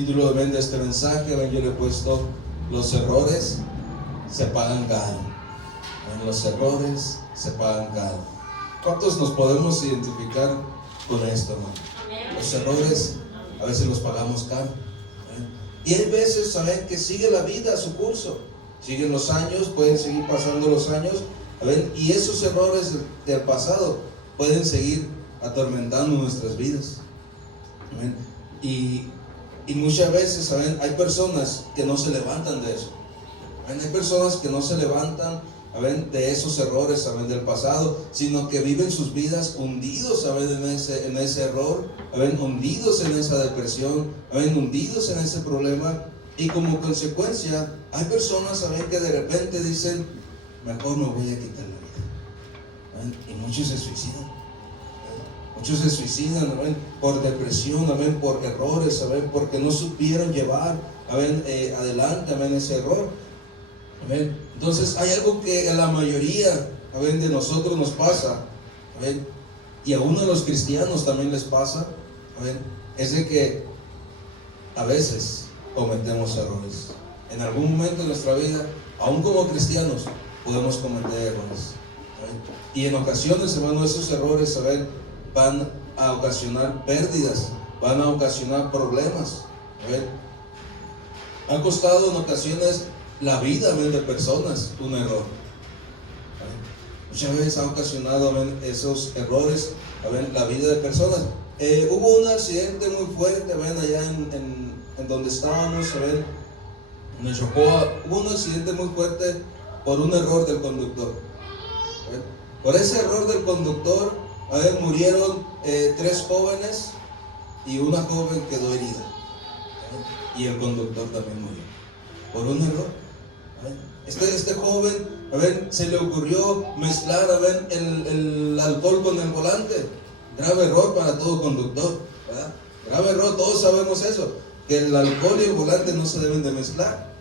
título de este mensaje, yo le he puesto: los errores se pagan caro. Los errores se pagan caro. ¿Cuántos nos podemos identificar con esto, hermano? Los errores a veces los pagamos caro. Y hay veces, saben, que sigue la vida a su curso. Siguen los años, pueden seguir pasando los años, y esos errores del pasado pueden seguir atormentando nuestras vidas. Y muchas veces, ¿saben?, hay personas que no se levantan de eso. Hay personas que no se levantan, de esos errores, del pasado, sino que viven sus vidas hundidos, en ese error, hundidos en esa depresión, hundidos en ese problema. Y como consecuencia, hay personas, que de repente dicen: mejor me voy a quitar la vida. Y muchos se suicidan. Muchos se suicidan, por depresión, por errores, porque no supieron llevar, adelante, ese error. Entonces hay algo que a la mayoría, de nosotros nos pasa, y a uno de los cristianos también les pasa, es de que a veces cometemos errores. En algún momento de nuestra vida, aún como cristianos, podemos cometer errores. Y en ocasiones, hermano, esos errores, van a ocasionar pérdidas, van a ocasionar problemas. Ha costado en ocasiones la vida de personas un error. Muchas veces ha ocasionado esos errores la vida de personas. Hubo un accidente muy fuerte allá en donde estábamos, en Chocoa. Hubo un accidente muy fuerte por un error del conductor. Por ese error del conductor, murieron 3 jóvenes y una joven quedó herida. Y el conductor también murió por un error. Este joven, se le ocurrió mezclar, el alcohol con el volante. Grave error para todo conductor, ¿verdad? Grave error, todos sabemos eso, que el alcohol y el volante no se deben de mezclar,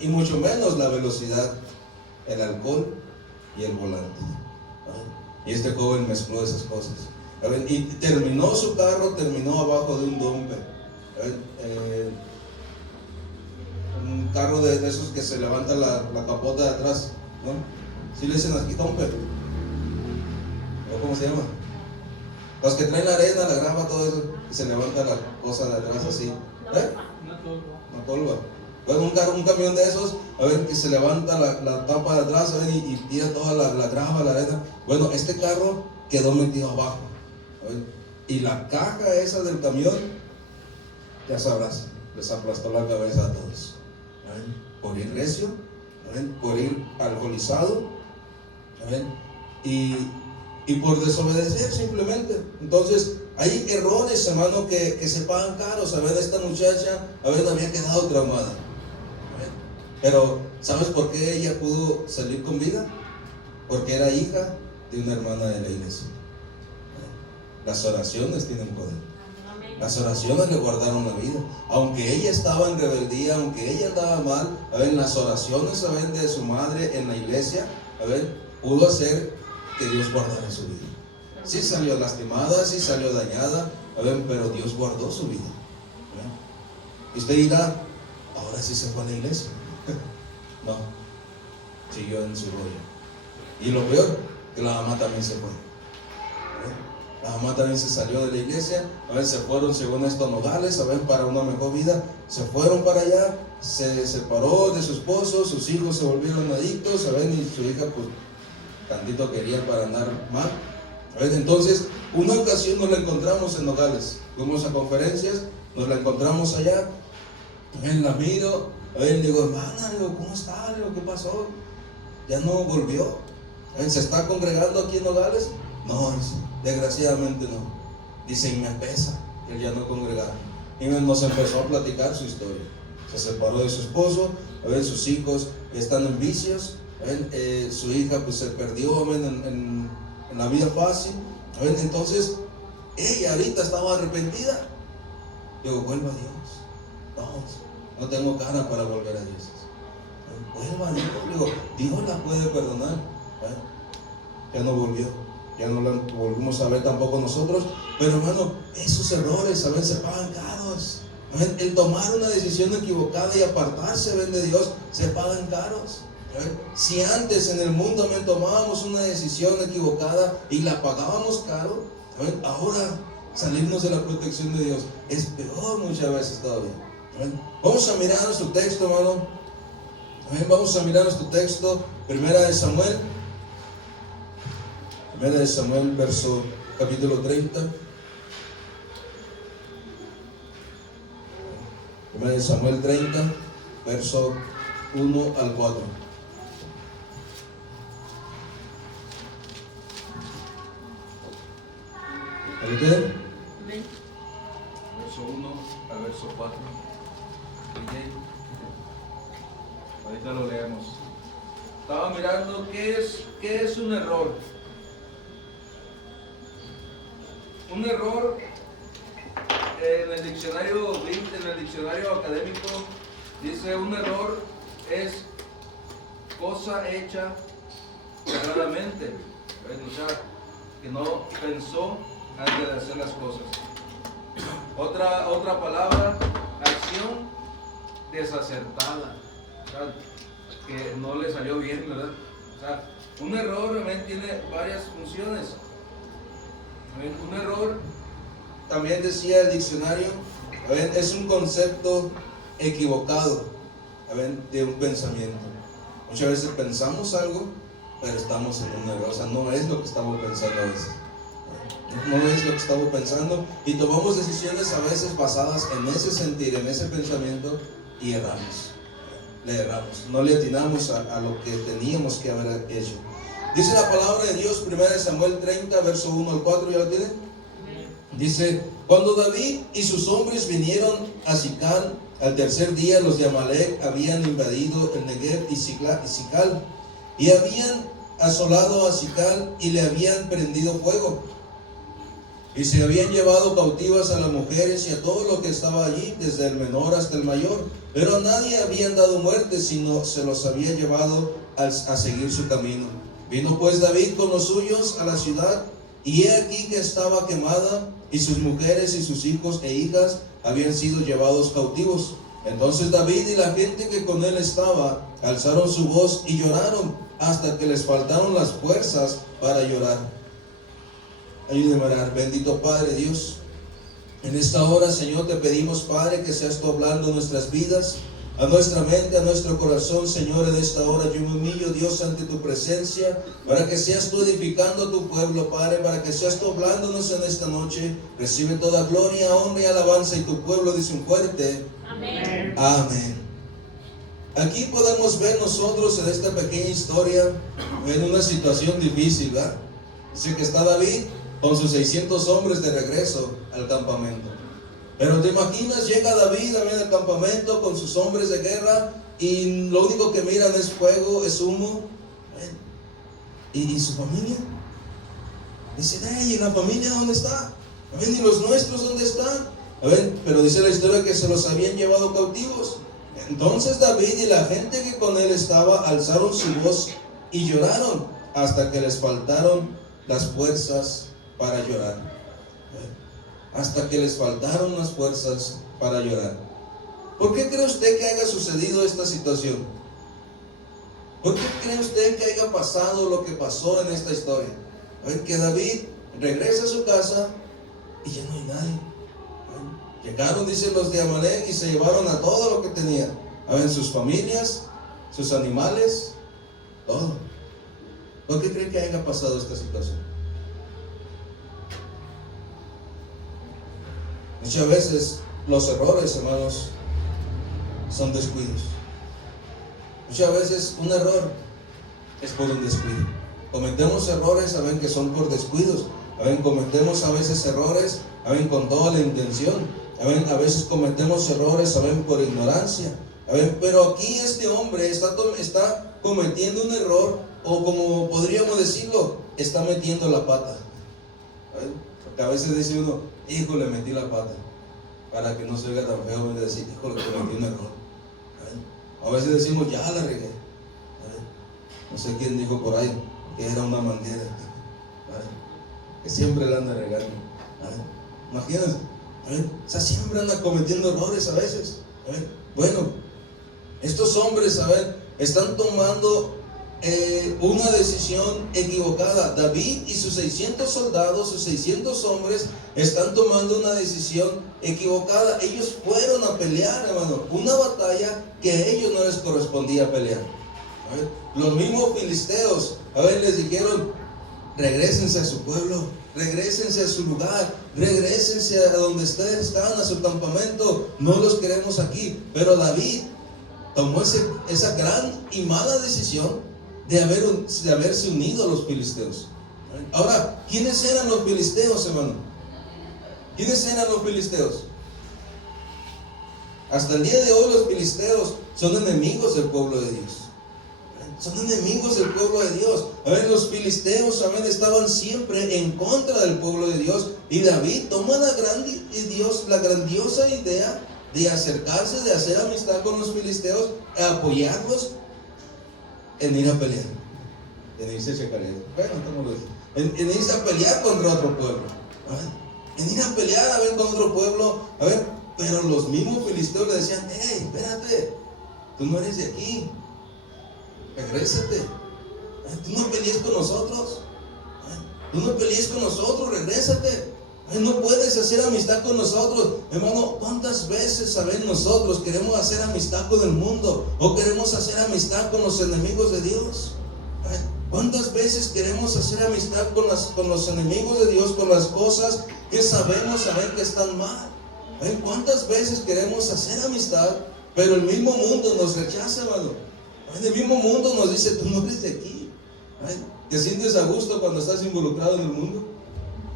y mucho menos la velocidad, el alcohol y el volante. Y este joven mezcló esas cosas, y terminó su carro, terminó abajo de un dumper. Un carro de esos que se levanta la capota de atrás, ¿no? ¿Sí le dicen aquí dumper? ¿O cómo se llama? Los que traen la arena, la grava, todo eso, y se levanta la cosa de atrás así. Una tolva. Bueno, un camión de esos, que se levanta la tapa de atrás, y tira toda la grava, la arena. Bueno, este carro quedó metido abajo. Y la caja esa del camión, ya sabrás, les aplastó la cabeza a todos. Por ir recio, por ir alcoholizado, y por desobedecer simplemente. Entonces hay errores, hermano, que se pagan caros. Esta muchacha había quedado traumada, pero ¿sabes por qué ella pudo salir con vida? Porque era hija de una hermana de la iglesia. Las oraciones tienen poder. Las oraciones le guardaron la vida. Aunque ella estaba en rebeldía, aunque ella andaba mal, las oraciones, de su madre en la iglesia, pudo hacer que Dios guardara su vida. Sí salió lastimada, sí salió dañada, pero Dios guardó su vida. Y usted dirá: ahora sí se fue a la iglesia. No, siguió en su rollo. Y lo peor, que la mamá también se fue. La mamá también se salió de la iglesia, se fueron, según estos Nogales, para una mejor vida. Se fueron para allá, se separó de su esposo, sus hijos se volvieron adictos, y su hija, pues, tantito quería para andar mal. Entonces, una ocasión nos la encontramos en Nogales. Fuimos a conferencias, nos la encontramos allá. La miro, le digo: hermana, ¿cómo está? ¿Qué pasó? Ya no volvió. ¿Se está congregando aquí en Nogales? No, desgraciadamente no. Dice: y me pesa el ya no congregar. Y nos empezó a platicar su historia. Se separó de su esposo, sus hijos están en vicios, su hija pues se perdió en la vida fácil. Entonces ella ahorita estaba arrepentida. Digo: vuelva a Dios. No tengo cara para volver a Dios. Vuelva a Dios. Digo: Dios la puede perdonar. Ya no volvió. Ya no la volvimos a ver tampoco nosotros. Pero hermano, esos errores a veces se pagan caros. Amén. El tomar una decisión equivocada y apartarse, amén, de Dios, se pagan caros. Amén. Si antes en el mundo, amén, tomábamos una decisión equivocada y la pagábamos caro, amén, ahora salirnos de la protección de Dios es peor muchas veces todavía. Amén. Vamos a mirar nuestro texto, hermano. Amén. Vamos a mirar nuestro texto, Primera de Samuel, verso capítulo 30. Primera de Samuel 30, verso 1 al 4. ¿Lo tienen? Verso 1 al verso 4. Ahorita lo leemos. Estaba mirando qué es un error. Un error en el diccionario académico dice: un error es cosa hecha erradamente, o sea, que no pensó antes de hacer las cosas. Otra palabra, acción desacertada, o sea, que no le salió bien, ¿verdad? O sea, un error también tiene varias funciones. Un error, también decía el diccionario, es un concepto equivocado de un pensamiento. Muchas veces pensamos algo, pero estamos en un error. O sea, no es lo que estamos pensando a veces. No es lo que estamos pensando, y tomamos decisiones a veces basadas en ese sentir, en ese pensamiento, y erramos. Le erramos, no le atinamos a lo que teníamos que haber hecho. Dice la palabra de Dios, 1 Samuel 30, verso 1 al 4, ¿ya lo tienen? Dice: cuando David y sus hombres vinieron a Sical, al tercer día, los de Amalec habían invadido el Negev y Sical, y habían asolado a Sical y le habían prendido fuego, y se habían llevado cautivas a las mujeres y a todo lo que estaba allí, desde el menor hasta el mayor, pero a nadie habían dado muerte, sino se los había llevado a seguir su camino. Vino pues David con los suyos a la ciudad, y he aquí que estaba quemada, y sus mujeres y sus hijos e hijas habían sido llevados cautivos. Entonces David y la gente que con él estaba alzaron su voz y lloraron hasta que les faltaron las fuerzas para llorar. Ayúdeme a orar. Bendito Padre Dios, en esta hora, Señor, te pedimos, Padre, que seas tú hablando nuestras vidas, a nuestra mente, a nuestro corazón. Señor, en esta hora yo me humillo, Dios, ante tu presencia, para que seas tú edificando a tu pueblo, Padre, para que seas tú hablándonos en esta noche. Recibe toda gloria, honra y alabanza, y tu pueblo dice un fuerte amén. Amén. Aquí podemos ver nosotros en esta pequeña historia, en una situación difícil, ¿verdad? Dice que está David con sus 600 hombres de regreso al campamento. Pero te imaginas, llega David al campamento con sus hombres de guerra, y lo único que miran es fuego, es humo. ¿Y su familia? Dicen: ¿y la familia dónde está? ¿Y los nuestros dónde están? Pero dice la historia que se los habían llevado cautivos. Entonces David y la gente que con él estaba alzaron su voz y lloraron hasta que les faltaron las fuerzas para llorar. Hasta que les faltaron las fuerzas para llorar. ¿Por qué cree usted que haya sucedido esta situación? ¿Por qué cree usted que haya pasado lo que pasó en esta historia? Que David regresa a su casa y ya no hay nadie. Llegaron, dicen, los de Amalek, y se llevaron a todo lo que tenía. Sus familias, sus animales, todo. ¿Por qué cree que haya pasado esta situación? Muchas veces los errores, hermanos, son descuidos. Muchas veces un error es por un descuido. Cometemos errores, saben, que son por descuidos. Cometemos a veces errores, con toda la intención. A veces cometemos errores, por ignorancia. Pero aquí este hombre está cometiendo un error, o como podríamos decirlo, está metiendo la pata. Porque a veces dice uno: híjole, metí la pata, para que no se oiga tan feo de decir: híjole, cometí un error. A veces decimos: ya la regué. No sé quién dijo por ahí que era una manguera, que siempre la anda regando. Imagínense, O sea, siempre anda cometiendo errores a veces. Bueno, estos hombres, están tomando una decisión equivocada. David y sus 600 soldados, sus 600 hombres, están tomando una decisión equivocada. Ellos fueron a pelear, hermano, una batalla que a ellos no les correspondía pelear. Los mismos filisteos, les dijeron: regrésense a su pueblo, regrésense a su lugar, regrésense a donde ustedes están, a su campamento, no los queremos aquí. Pero David tomó esa gran y mala decisión de haberse unido a los filisteos. Ahora, ¿quiénes eran los filisteos, hermano? ¿Quiénes eran los filisteos? Hasta el día de hoy los filisteos son enemigos del pueblo de Dios. Son enemigos del pueblo de Dios. Los filisteos, estaban siempre en contra del pueblo de Dios. Y David toma la grandiosa idea de acercarse, de hacer amistad con los filisteos, apoyarlos en ir a pelear. En irse a Shecaret. En irse a pelear contra otro pueblo. En ir a pelear con otro pueblo. Pero los mismos filisteos le decían: hey, espérate, tú no eres de aquí. Regrésate. Tú no pelees con nosotros. Tú no pelees con nosotros, regrésate. No puedes hacer amistad con nosotros. Hermano, ¿cuántas veces, nosotros queremos hacer amistad con el mundo? O queremos hacer amistad con los enemigos de Dios. ¿Cuántas veces queremos hacer amistad con los enemigos de Dios, con las cosas que sabemos que están mal? ¿Cuántas veces queremos hacer amistad, pero el mismo mundo nos rechaza, hermano? El mismo mundo nos dice: tú no eres de aquí. ¿Te sientes a gusto cuando estás involucrado en el mundo?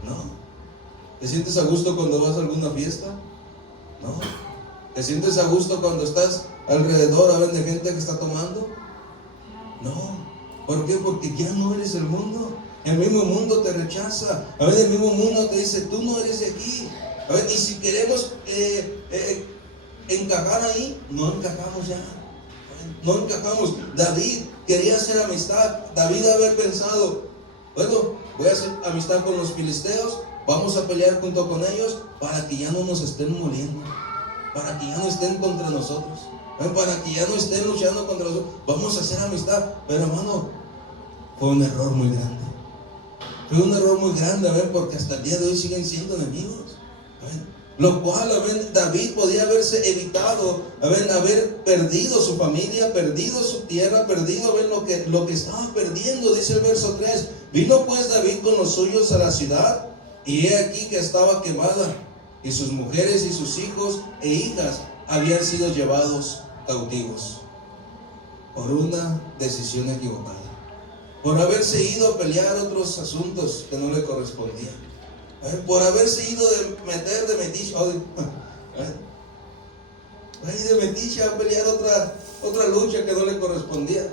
No. ¿Te sientes a gusto cuando vas a alguna fiesta? No. ¿Te sientes a gusto cuando estás alrededor de gente que está tomando? No. ¿Por qué? Porque ya no eres el mundo. El mismo mundo te rechaza. El mismo mundo te dice: tú no eres de aquí. Y si queremos encajar ahí, no encajamos ya. No encajamos. David quería hacer amistad. David haber pensado: bueno, voy a hacer amistad con los filisteos, vamos a pelear junto con ellos para que ya no nos estén moliendo, para que ya no estén contra nosotros, para que ya no estén luchando contra nosotros. Vamos a hacer amistad. Pero, hermano, fue un error muy grande. Fue un error muy grande, porque hasta el día de hoy siguen siendo enemigos. Lo cual, David podía haberse evitado, haber perdido su familia, perdido su tierra, perdido lo que estaba perdiendo. Dice el verso 3: vino pues David con los suyos a la ciudad, y he aquí que estaba quemada, y sus mujeres y sus hijos e hijas habían sido llevados cautivos por una decisión equivocada, por haberse ido a pelear otros asuntos que no le correspondían. Por haberse ido de metiche a pelear otra lucha que no le correspondía.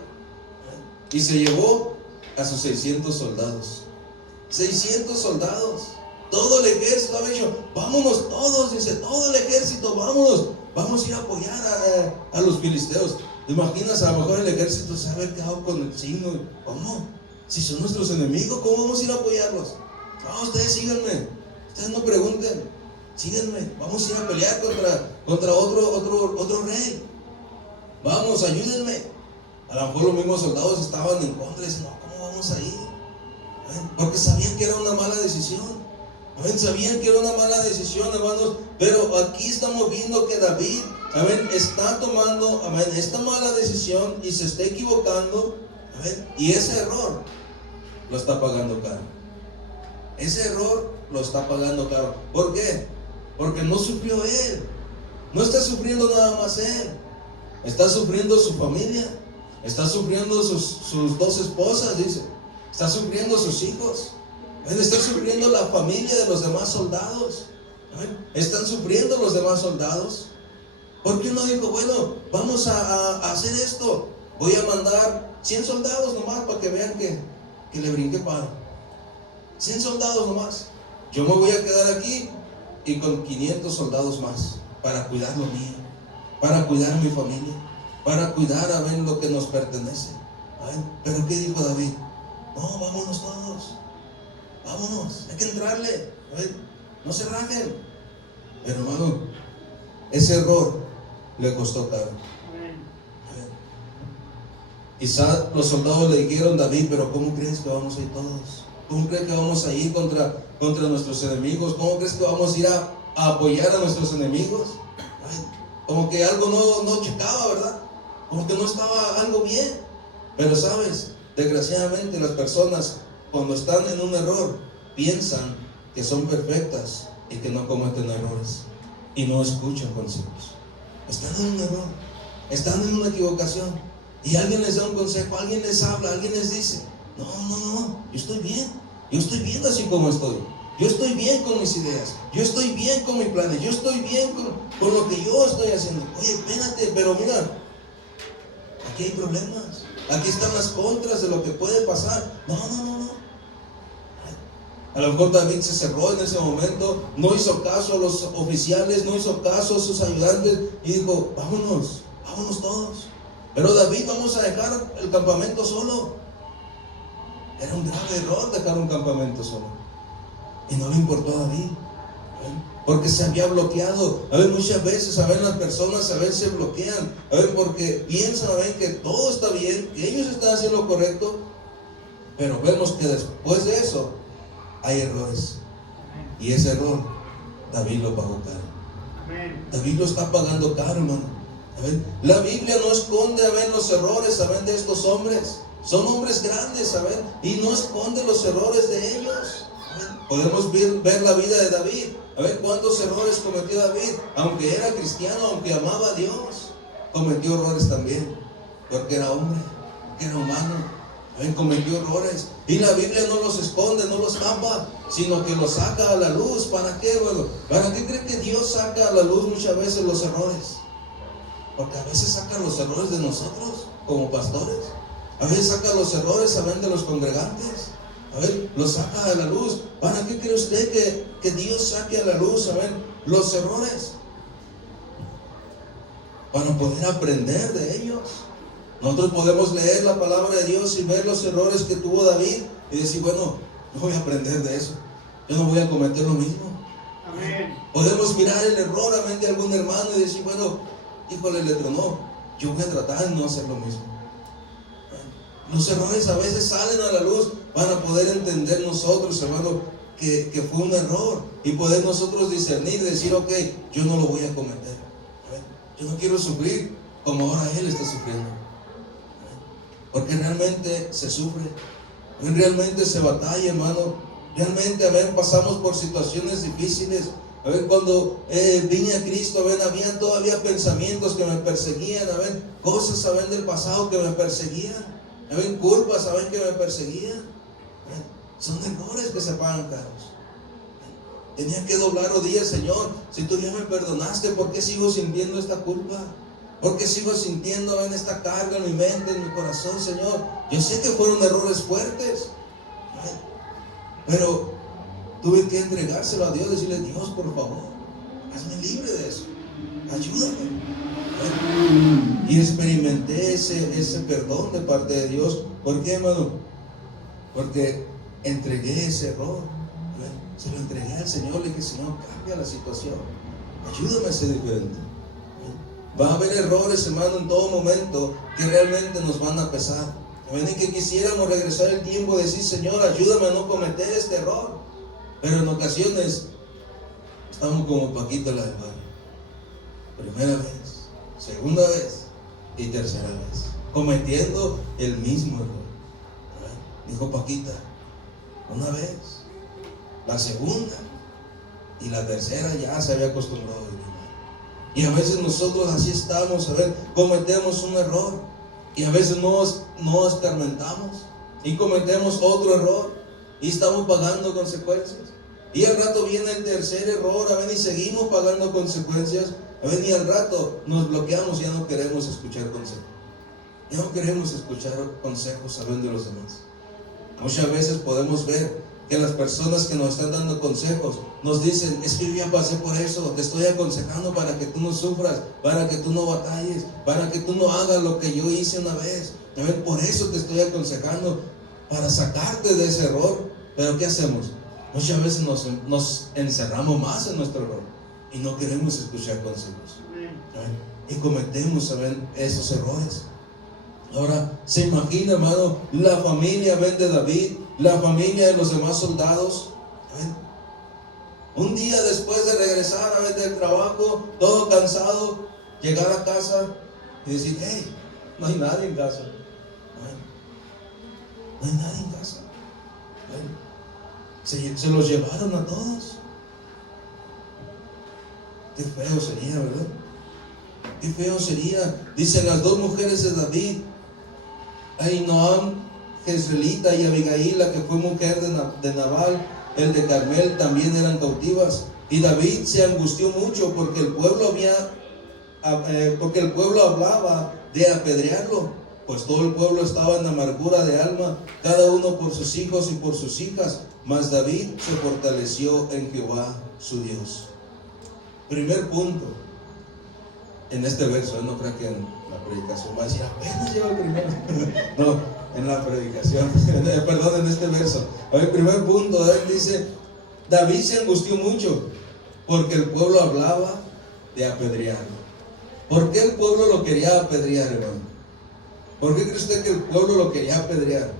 Y se llevó a sus 600 soldados. 600 soldados. Todo el ejército había dicho: vámonos todos, dice, todo el ejército, vámonos. Vamos a ir a apoyar a los filisteos. ¿Te imaginas? A lo mejor el ejército se había quedado con el signo. ¿Cómo? Si son nuestros enemigos, ¿cómo vamos a ir a apoyarlos? No, ustedes síganme, ustedes no pregunten, síganme, vamos a ir a pelear contra otro rey. Vamos, ayúdenme. A lo mejor los mismos soldados estaban en contra y decían: no, ¿cómo vamos a ir? Porque sabían que era una mala decisión. Sabían que era una mala decisión, hermanos. Pero aquí estamos viendo que David, está tomando, esta mala decisión y se está equivocando, y ese error lo está pagando caro. Ese error lo está pagando caro. ¿Por qué? Porque no sufrió él. No está sufriendo nada más él. Está sufriendo su familia. Está sufriendo sus 2 esposas, dice. Está sufriendo sus hijos. Está sufriendo la familia de los demás soldados. Están sufriendo los demás soldados. ¿Por qué no dijo: bueno, vamos a hacer esto? Voy a mandar 100 soldados nomás para que vean que le brinqué paro. 100 soldados nomás. Yo me voy a quedar aquí y con 500 soldados más para cuidar lo mío, para cuidar mi familia, para cuidar lo que nos pertenece. Pero ¿qué dijo David? No, vámonos todos. Vámonos, hay que entrarle. No se rajen. Pero hermano, ese error le costó caro. Quizá los soldados le dijeron: David, pero ¿cómo crees que vamos a ir todos? ¿Cómo crees que vamos a ir contra nuestros enemigos? ¿Cómo crees que vamos a ir a apoyar a nuestros enemigos? Como que algo no checaba, ¿verdad? Como que no estaba algo bien. Pero sabes, desgraciadamente las personas, cuando están en un error, piensan que son perfectas y que no cometen errores y no escuchan consejos. Están en un error, están en una equivocación, y alguien les da un consejo, alguien les habla, alguien les dice: no, yo estoy bien así como estoy, yo estoy bien con mis ideas, yo estoy bien con mis planes, yo estoy bien con lo que yo estoy haciendo. Oye, espérate, pero mira, aquí hay problemas, aquí están las contras de lo que puede pasar. No. A lo mejor David se cerró en ese momento, no hizo caso a los oficiales, no hizo caso a sus ayudantes y dijo: vámonos todos. Pero David, vamos a dejar el campamento solo. Era un grave error dejar un campamento solo. Y no le importó a David, porque se había bloqueado. A ver, muchas veces, las personas se bloquean, porque piensan, que todo está bien, que ellos están haciendo lo correcto. Pero vemos que después de eso hay errores. Y ese error, David lo pagó caro. David lo está pagando caro, hermano. La Biblia no esconde, los errores, de estos hombres. Son hombres grandes, y no esconde los errores de ellos. Podemos ver la vida de David. Cuántos errores cometió David. Aunque era cristiano, aunque amaba a Dios, cometió errores también, porque era hombre, porque era humano. Cometió errores, y la Biblia no los esconde, no los tapa, sino que los saca a la luz. ¿Para qué, bueno? ¿Para qué cree que Dios saca a la luz muchas veces los errores? Porque a veces saca los errores de nosotros como pastores, a veces saca los errores, de los congregantes, los saca a la luz. ¿Para qué cree usted que Dios saque a la luz, los errores? Para poder aprender de ellos. Nosotros podemos leer la palabra de Dios y ver los errores que tuvo David y decir: bueno, yo voy a aprender de eso, yo no voy a cometer lo mismo. Amén. Podemos mirar el error de algún hermano y decir: bueno, híjole, le tronó, yo voy a tratar de no hacer lo mismo. Los errores a veces salen a la luz para poder entender nosotros, hermano, que fue un error, y poder nosotros discernir y decir: ok, yo no lo voy a cometer. Yo no quiero sufrir como ahora él está sufriendo. Porque realmente se sufre, realmente se batalla, hermano. Realmente, pasamos por situaciones difíciles. Cuando vine a Cristo, habían todavía pensamientos que me perseguían, cosas, del pasado que me perseguían, culpas, que me perseguían. Son errores que se pagan caros. Tenía que doblar rodillas: Señor, si tú ya me perdonaste, ¿por qué sigo sintiendo esta culpa? ¿Por qué sigo sintiendo esta carga en mi mente, en mi corazón, Señor? Yo sé que fueron errores fuertes, pero tuve que entregárselo a Dios, decirle: Dios, por favor, hazme libre de eso, ayúdame. Y experimenté ese perdón de parte de Dios. ¿Por qué, hermano? Porque entregué ese error, se lo entregué al Señor. Le dije: Señor, cambia la situación, ayúdame a ser diferente. Va a haber errores, hermano, en todo momento que realmente nos van a pesar. Y que quisiéramos regresar el tiempo y decir: Señor, ayúdame a no cometer este error. Pero en ocasiones estamos como Paquita la del barrio. Primera vez, segunda vez y tercera vez, cometiendo el mismo error. Dijo Paquita: una vez, la segunda y la tercera ya se había acostumbrado. Y a veces nosotros así estamos, cometemos un error, y a veces nos escarmentamos y cometemos otro error y estamos pagando consecuencias. Y al rato viene el tercer error, y seguimos pagando consecuencias. Y al rato nos bloqueamos y ya no queremos escuchar consejos. Ya no queremos escuchar consejos, de los demás. Muchas veces podemos ver que las personas que nos están dando consejos nos dicen: es que yo ya pasé por eso, te estoy aconsejando para que tú no sufras, para que tú no batalles, para que tú no hagas lo que yo hice una vez. Por eso te estoy aconsejando, para sacarte de ese error. Pero ¿qué hacemos? Muchas veces nos encerramos más en nuestro error. y no queremos escuchar consejos. Y cometemos, ¿saben?, esos errores. Ahora, se imagina, hermano, la familia, ¿ven?, de David, la familia de los demás soldados. ¿Ven? Un día después de regresar, a ver, del trabajo, todo cansado, llegar a casa y decir: hey, no hay nadie en casa. No hay nadie en casa. Se los llevaron a todos. Qué feo sería, ¿verdad? Qué feo sería. Dicen las dos mujeres de David, Ahinoam, Jezreelita, y Abigail, la que fue mujer de Nabal, el de Carmel, también eran cautivas. Y David se angustió mucho porque el pueblo hablaba de apedrearlo, pues todo el pueblo estaba en amargura de alma, cada uno por sus hijos y por sus hijas. Mas David se fortaleció en Jehová su Dios. Primer punto en este verso, no creo que en la predicación va a decir apenas lleva el primero. No, en la predicación, perdón, en este verso. El primer punto, David dice: David se angustió mucho porque el pueblo hablaba de apedrearlo. ¿Por qué el pueblo lo quería apedrear, hermano? ¿Por qué cree usted que el pueblo lo quería apedrear?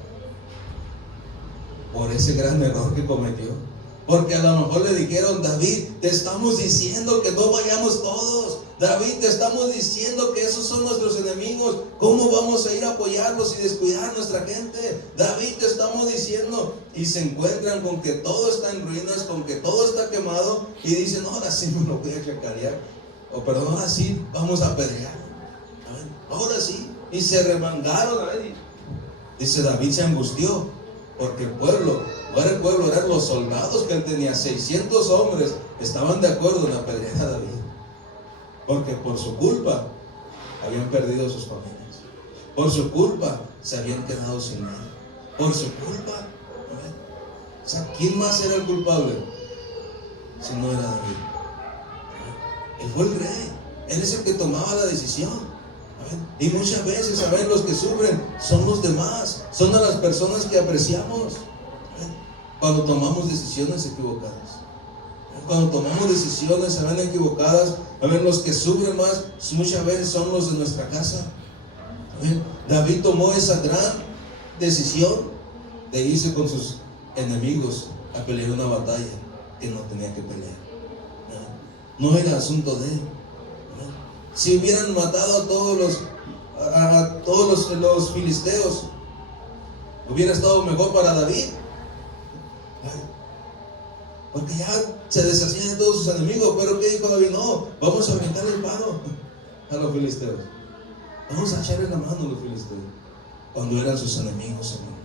Por ese gran error que cometió. Porque a lo mejor le dijeron: David, te estamos diciendo que no vayamos todos. David, te estamos diciendo que esos son nuestros enemigos. ¿Cómo vamos a ir a apoyarlos y descuidar a nuestra gente? David, te estamos diciendo. Y se encuentran con que todo está en ruinas, con que todo está quemado, y dicen: ahora sí me lo voy a chacarear. O perdón, ahora sí vamos a apedrear. Ahora sí. Y se remangaron. Dice: David se angustió porque el pueblo, no era el pueblo, eran los soldados que él tenía, 600 hombres, estaban de acuerdo en apedrear a David. Porque por su culpa habían perdido sus familias. Por su culpa se habían quedado sin nada. Por su culpa. O sea, ¿quién más era el culpable si no era David? Él fue el rey. Él es el que tomaba la decisión. Y muchas veces, ¿saben?, los que sufren son los demás, son a las personas que apreciamos. Cuando tomamos decisiones equivocadas, cuando tomamos decisiones, ¿saben?, equivocadas, los que sufren más muchas veces son los de nuestra casa. David tomó esa gran decisión de irse con sus enemigos a pelear una batalla que no tenía que pelear. No era asunto de él. Si hubieran matado a todos los filisteos, hubiera estado mejor para David, porque ya se deshacía de todos sus enemigos. Pero ¿qué dijo David? No, vamos a aventarle el palo a los filisteos, vamos a echarle la mano a los filisteos, cuando eran sus enemigos, hermano.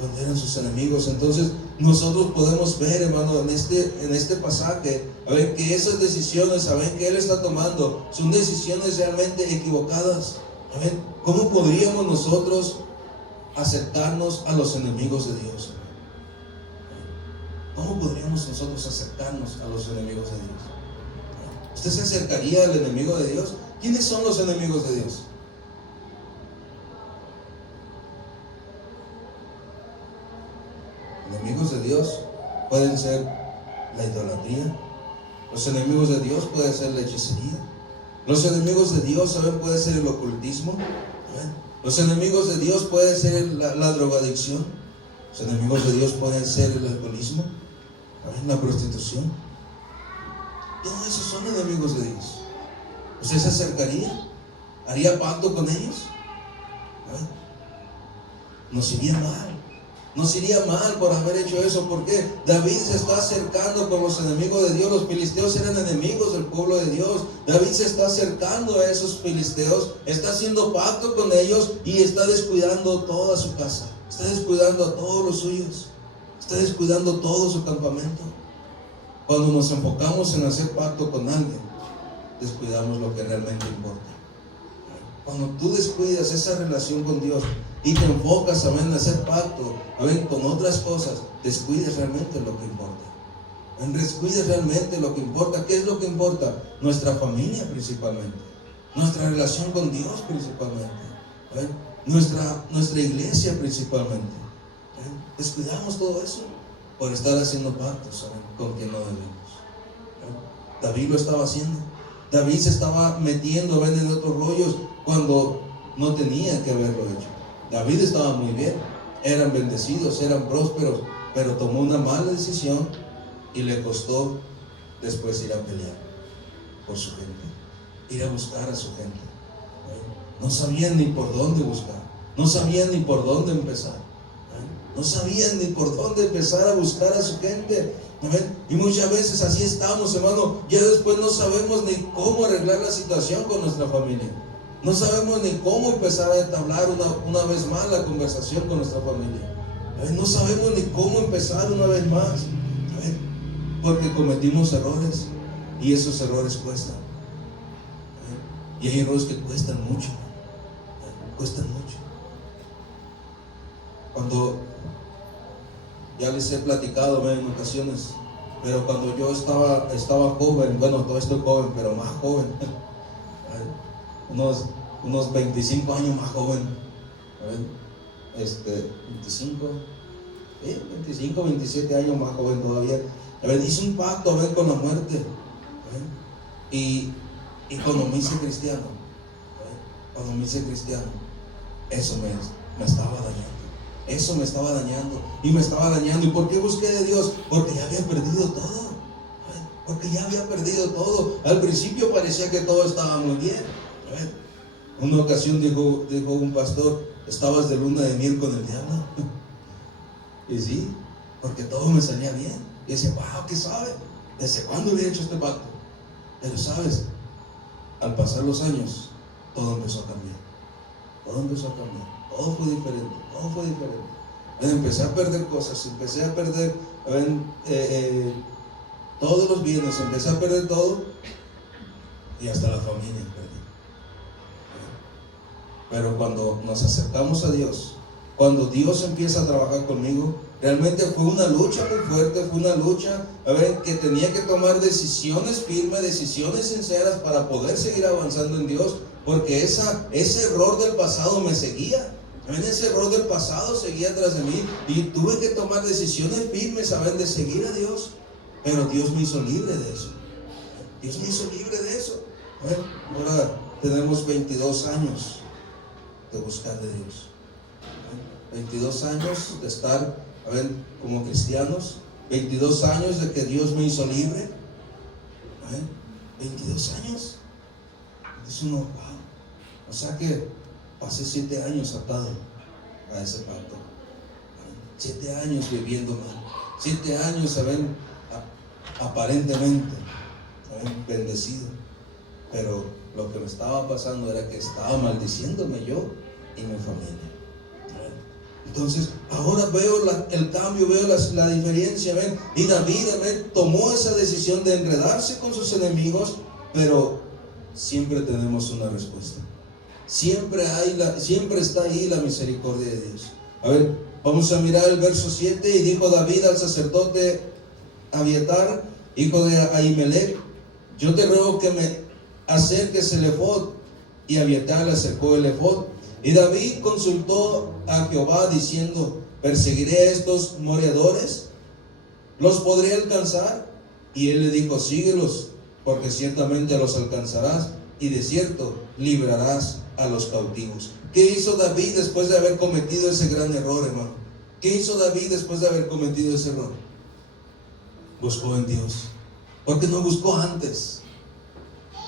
Cuando eran sus enemigos. Entonces nosotros podemos ver, hermano, en este pasaje, que esas decisiones, que él está tomando, son decisiones realmente equivocadas. ¿Cómo podríamos nosotros acercarnos a los enemigos de Dios? ¿Cómo podríamos nosotros acercarnos a los enemigos de Dios? ¿Usted se acercaría al enemigo de Dios? ¿Quiénes son los enemigos de Dios? Enemigos de Dios pueden ser la idolatría. Los enemigos de Dios pueden ser la hechicería. Los enemigos de Dios, ¿saben?, puede ser el ocultismo. Los enemigos de Dios pueden ser la drogadicción. Los enemigos de Dios pueden ser el alcoholismo, la prostitución. Todos esos son enemigos de Dios. ¿Usted se acercaría? ¿Haría pacto con ellos? Nos iría mal. Nos iría mal por haber hecho eso. Porque David se está acercando con los enemigos de Dios. Los filisteos eran enemigos del pueblo de Dios. David se está acercando a esos filisteos, está haciendo pacto con ellos y está descuidando toda su casa, está descuidando a todos los suyos, está descuidando todo su campamento. Cuando nos enfocamos en hacer pacto con alguien, descuidamos lo que realmente importa. Cuando tú descuidas esa relación con Dios y te enfocas en hacer pacto con otras cosas, descuidas realmente lo que importa. Descuidas realmente lo que importa. ¿Qué es lo que importa? Nuestra familia principalmente, nuestra relación con Dios principalmente, nuestra iglesia principalmente. Descuidamos todo eso por estar haciendo pactos con quien no debemos. David lo estaba haciendo. David se estaba metiendo en otros rollos cuando no tenía que haberlo hecho. David estaba muy bien, eran bendecidos, eran prósperos, pero tomó una mala decisión y le costó después ir a pelear por su gente, ir a buscar a su gente. No sabían ni por dónde buscar, no sabían ni por dónde empezar, no sabían ni por dónde empezar a buscar a su gente. Y muchas veces así estamos, hermano. Ya después no sabemos ni cómo arreglar la situación con nuestra familia. No sabemos ni cómo empezar a entablar una vez más la conversación con nuestra familia. No sabemos ni cómo empezar una vez más, porque cometimos errores y esos errores cuestan. Y hay errores que cuestan mucho, cuestan mucho. Cuando ya les he platicado en ocasiones, pero cuando yo estaba joven, bueno, todavía estoy joven, pero más joven, unos 25 años más joven, 25, 27 años más joven todavía, hice un pacto con la muerte, y cuando me hice cristiano, eso me estaba dañando. Eso me estaba dañando y me estaba dañando. ¿Y por qué busqué de Dios? Porque ya había perdido todo. Porque ya había perdido todo. Al principio parecía que todo estaba muy bien. Una ocasión dijo un pastor: estabas de luna de miel con el diablo. Y sí, porque todo me salía bien. Y decía: wow, ¿qué sabe? ¿Desde cuándo había hecho este pacto? Pero sabes, al pasar los años, todo empezó a cambiar. Todo fue diferente. Empecé a perder cosas, empecé a perder todos los bienes, empecé a perder todo, y hasta la familia perdí. Pero cuando nos acercamos a Dios, cuando Dios empieza a trabajar conmigo, realmente fue una lucha muy fuerte, fue una lucha que tenía que tomar decisiones firmes, decisiones sinceras para poder seguir avanzando en Dios, porque ese error del pasado me seguía. Ese error del pasado seguía tras de mí, y tuve que tomar decisiones firmes, de seguir a Dios. Pero Dios me hizo libre de eso. Ahora tenemos 22 años de buscar de Dios. 22 años de estar como cristianos. 22 años de que Dios me hizo libre. 22 años. Es uno, wow. O sea que pasé 7 años atado a ese pacto. 7 años viviendo mal. 7 años, aparentemente, bendecido. Pero lo que me estaba pasando era que estaba maldiciéndome yo y mi familia. Entonces, ahora veo el cambio, veo la diferencia. Y David tomó esa decisión de enredarse con sus enemigos, pero siempre tenemos una respuesta. Siempre está ahí la misericordia de Dios. Vamos a mirar el verso 7. Y dijo David al sacerdote Abiatar, hijo de Ahimelech: yo te ruego que me acerques el efod. Y Abiatar le acercó el efod. Y David consultó a Jehová diciendo: ¿perseguiré a estos moradores? ¿Los podré alcanzar? Y él le dijo: síguelos, porque ciertamente los alcanzarás, y de cierto librarás a los cautivos. ¿Qué hizo David después de haber cometido ese gran error, hermano? ¿Qué hizo David después de haber cometido ese error? Buscó en Dios. Porque no buscó antes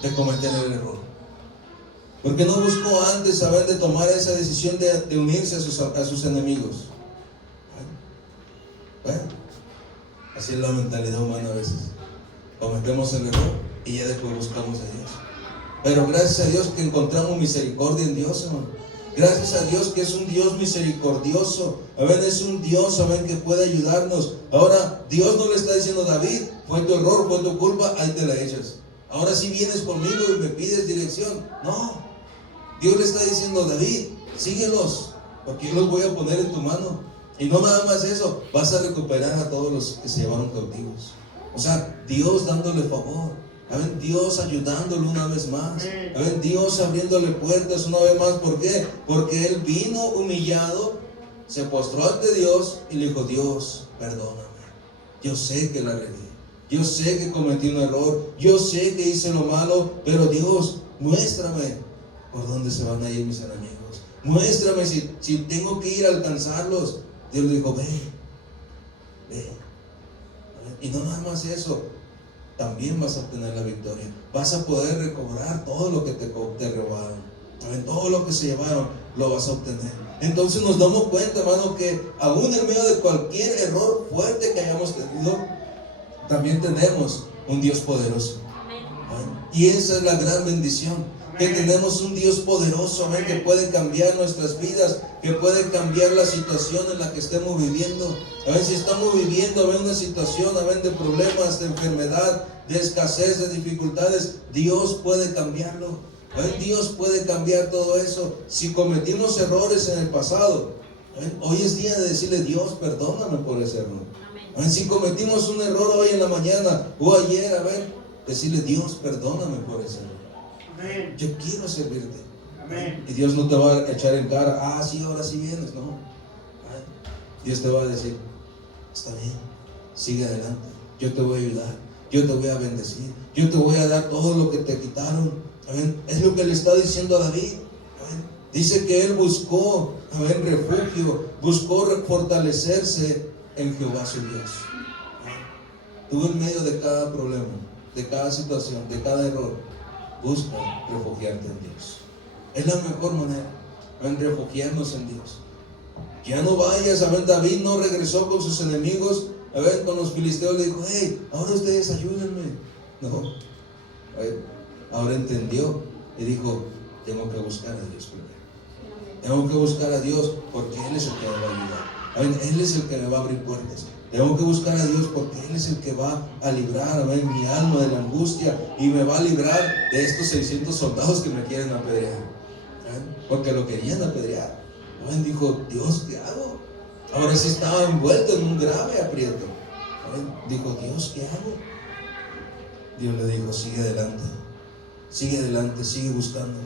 de cometer el error. Porque no buscó antes de tomar esa decisión de unirse a sus enemigos. Bueno, así es la mentalidad humana a veces. Cometemos el error y ya después buscamos a Dios. Pero gracias a Dios que encontramos misericordia en Dios, hermano. Gracias a Dios que es un Dios misericordioso. Es un Dios, que puede ayudarnos. Ahora, Dios no le está diciendo: David, fue tu error, fue tu culpa, ahí te la echas. Ahora sí vienes conmigo y me pides dirección. No. Dios le está diciendo: David, síguelos, porque yo los voy a poner en tu mano. Y no nada más eso, vas a recuperar a todos los que se llevaron cautivos. O sea, Dios dándole favor. Dios ayudándolo una vez más. Dios abriéndole puertas una vez más. ¿Por qué? Porque él vino humillado, se postró ante Dios y le dijo: Dios, perdóname, yo sé que la regué, Yo sé que cometí un error, yo sé que hice lo malo, pero Dios, muéstrame por dónde se van a ir mis enemigos. Muéstrame si tengo que ir a alcanzarlos. Dios le dijo, ve. Y no nada más eso, también vas a obtener la victoria. Vas a poder recobrar todo lo que te robaron. Todo lo que se llevaron, lo vas a obtener. Entonces nos damos cuenta, hermano, que aún en medio de cualquier error fuerte que hayamos tenido, también tenemos un Dios poderoso. Y esa es la gran bendición, que tenemos un Dios poderoso, amén, que puede cambiar nuestras vidas, que puede cambiar la situación en la que estemos viviendo. Si estamos viviendo, amén, una situación, amén, de problemas, de enfermedad, de escasez, de dificultades, Dios puede cambiarlo. Dios puede cambiar todo eso. Si cometimos errores en el pasado, hoy es día de decirle, Dios, perdóname por ese error. Si cometimos un error hoy en la mañana o ayer, decirle, Dios, perdóname por ese error. Yo quiero servirte. Y Dios no te va a echar en cara, sí, ahora sí vienes, no. Dios te va a decir, está bien, sigue adelante, yo te voy a ayudar, yo te voy a bendecir, yo te voy a dar todo lo que te quitaron. Es lo que le está diciendo a David. Dice que él buscó refugio, buscó fortalecerse en Jehová su Dios. Tú en medio de cada problema, de cada situación, de cada error, busca refugiarte en Dios. Es la mejor manera, refugiarnos en Dios. Ya no vayas, David no regresó con sus enemigos, con los filisteos, le dijo, hey, ahora ustedes ayúdenme. No, ahora entendió y dijo, tengo que buscar a Dios primero. Tengo que buscar a Dios porque Él es el que me va a ayudar. Él es el que me va a abrir puertas. Tengo que buscar a Dios porque Él es el que va a librar mi alma de la angustia y me va a librar de estos 600 soldados que me quieren apedrear. Porque lo querían apedrear. Dijo, Dios, ¿qué hago? Ahora sí estaba envuelto en un grave aprieto. Dijo, Dios, ¿qué hago? Dios le dijo, sigue adelante, sigue buscando.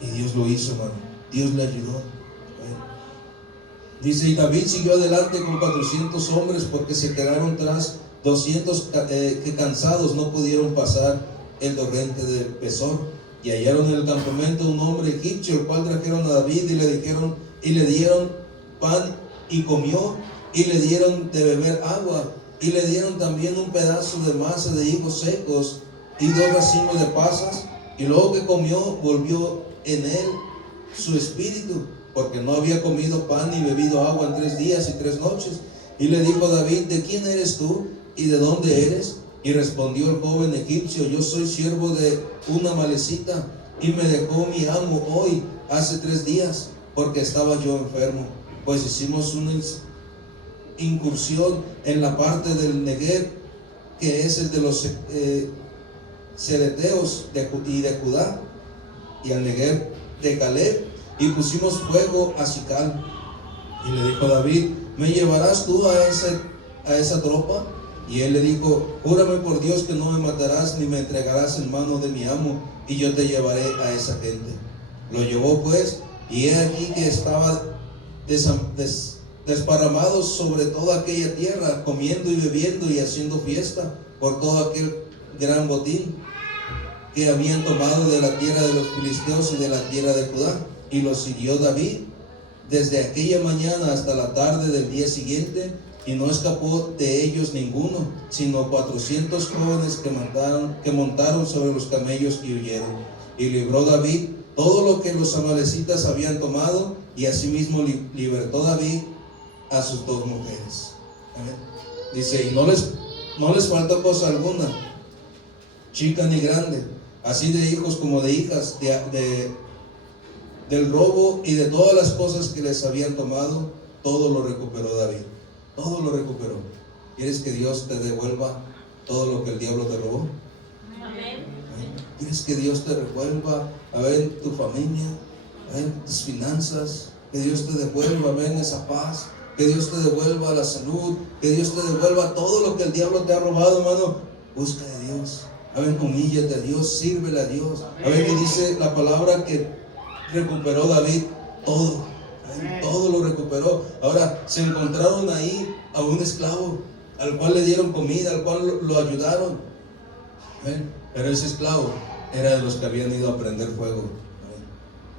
Y Dios lo hizo, hermano. Dios le ayudó. Dice, y David siguió adelante con 400 hombres porque se quedaron tras 200 que cansados no pudieron pasar el torrente de Besor. Y hallaron en el campamento un hombre egipcio, el cual trajeron a David y le dieron pan y comió, y le dieron de beber agua, y le dieron también un pedazo de masa de higos secos y 2 racimos de pasas. Y luego que comió, volvió en él su espíritu, porque no había comido pan ni bebido agua en 3 días y 3 noches. Y le dijo David, ¿de quién eres tú y de dónde eres? Y respondió el joven egipcio, yo soy siervo de una amalecita, y me dejó mi amo hoy, hace 3 días, porque estaba yo enfermo. Pues hicimos una incursión en la parte del Negev, que es el de los cereteos y de Judá, y al Negev de Caleb, y pusimos fuego a Sical. Y le dijo David, ¿me llevarás tú a esa tropa? Y él le dijo, júrame por Dios que no me matarás ni me entregarás en mano de mi amo, y yo te llevaré a esa gente. Lo llevó pues, y he aquí que estaba desparramados sobre toda aquella tierra, comiendo y bebiendo y haciendo fiesta por todo aquel gran botín que habían tomado de la tierra de los filisteos y de la tierra de Judá. Y los siguió David desde aquella mañana hasta la tarde del día siguiente, y no escapó de ellos ninguno, sino 400 jóvenes que montaron sobre los camellos y huyeron. Y libró David todo lo que los amalecitas habían tomado, y asimismo libertó David a sus 2 mujeres. Amén. Dice, y no les faltó cosa alguna, chica ni grande, así de hijos como de hijas, del robo y de todas las cosas que les habían tomado, todo lo recuperó David. Todo lo recuperó. ¿Quieres que Dios te devuelva todo lo que el diablo te robó? Amén. ¿Quieres que Dios te devuelva, tu familia, tus finanzas? Que Dios te devuelva, esa paz. Que Dios te devuelva la salud. Que Dios te devuelva todo lo que el diablo te ha robado, hermano. Busca a Dios. Humíllate a Dios, sírvele a Dios. Y dice la palabra que recuperó David todo. Todo lo recuperó. Ahora se encontraron ahí a un esclavo. al cual le dieron comida, al cual lo ayudaron. Amén. Pero ese esclavo era de los que habían ido a prender fuego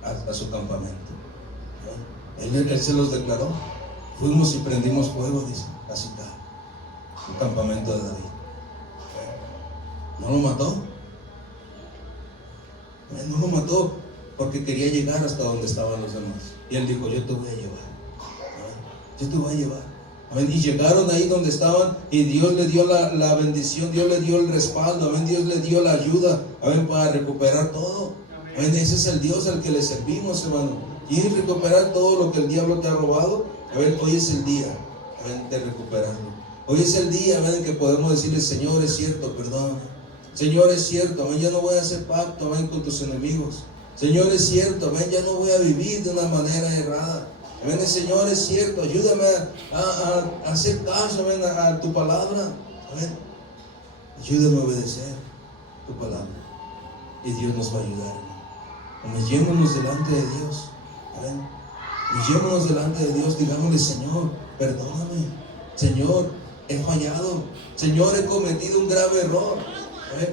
a su campamento. Él se los declaró. Fuimos y prendimos fuego, dice, a Sicar, el campamento de David. No lo mató. No lo mató porque quería llegar hasta donde estaban los demás. Y él dijo, yo te voy a llevar. Yo te voy a llevar. Amén. Y llegaron ahí donde estaban y Dios le dio la bendición, Dios le dio el respaldo, amén. Dios le dio la ayuda, amén, para recuperar todo. Amén. Ese es el Dios al que le servimos, hermano. ¿Quieres recuperar todo lo que el diablo te ha robado? Amén. Hoy es el día, amén, de recuperarlo. Hoy es el día, amén, en que podemos decirle, Señor, es cierto, perdón. Señor, es cierto, amén, ya no voy a hacer pacto, amén, con tus enemigos. Señor, es cierto, amén, ya no voy a vivir de una manera errada. Amén, Señor, es cierto, ayúdame a hacer caso, amén, a tu palabra. Amén. Ayúdame a obedecer tu palabra. Y Dios nos va a ayudar, hermano. Humillémonos delante de Dios. Amén. Humillémonos delante de Dios, digámosle, Señor, perdóname. Señor, he fallado. Señor, he cometido un grave error. Amén.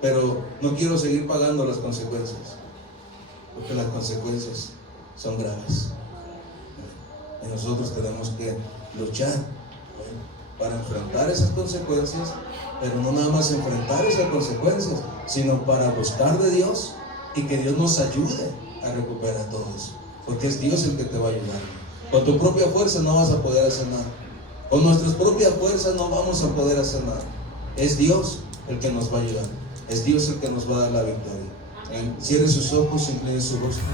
Pero no quiero seguir pagando las consecuencias, porque las consecuencias son graves. Y nosotros tenemos que luchar, ¿no?, para enfrentar esas consecuencias, pero no nada más enfrentar esas consecuencias, sino para buscar de Dios y que Dios nos ayude a recuperar todo eso, porque es Dios el que te va a ayudar. Con tu propia fuerza no vas a poder hacer nada, con nuestras propias fuerzas no vamos a poder hacer nada. Es Dios el que nos va a ayudar, es Dios el que nos va a dar la victoria. Cierre sus ojos, incline su rostro.